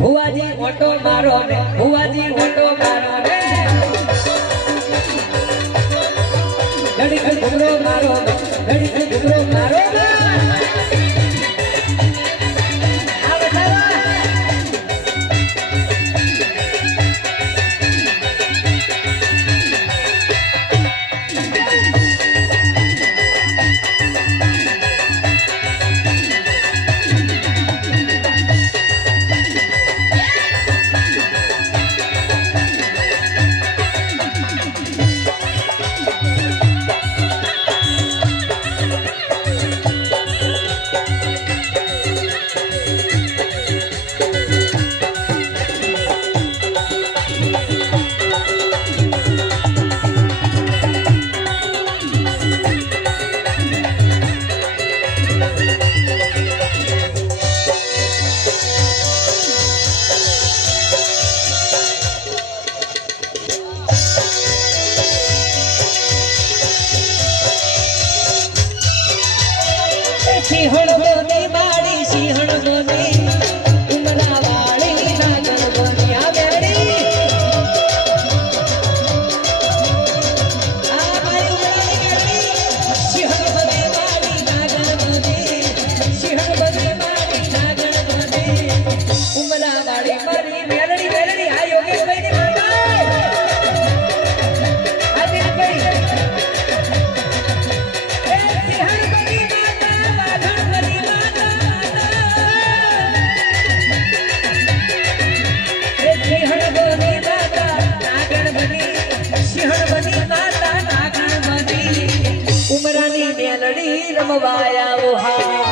ભુવાજી ઓટો મારો ને ભુવાજી ઓટો મારો ને ઘડી ઘડી ઘૂમરો મારો ને ઘડી ઘડી ઘૂમરો મારો ને સિંહણ બોની બાડી સિંહણ બોની ઉમરા વાળી નાગર બોની આ બેડી આ મારી બેડી સિંહણ બોની બાડી નાગર બોની સિંહણ બોની બાડી નાગર બોની ઉમરા વાળી મારી મેલડી મેલડી આ યોગેશ ભાઈ ની માતા આ દિન ભાઈ ઉમરાની મેલડી રમવાયા ઓ હા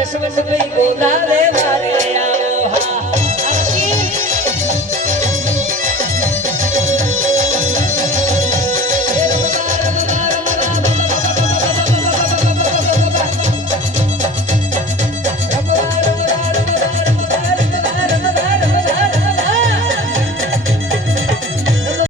જસવંતભાઈ બોલાવે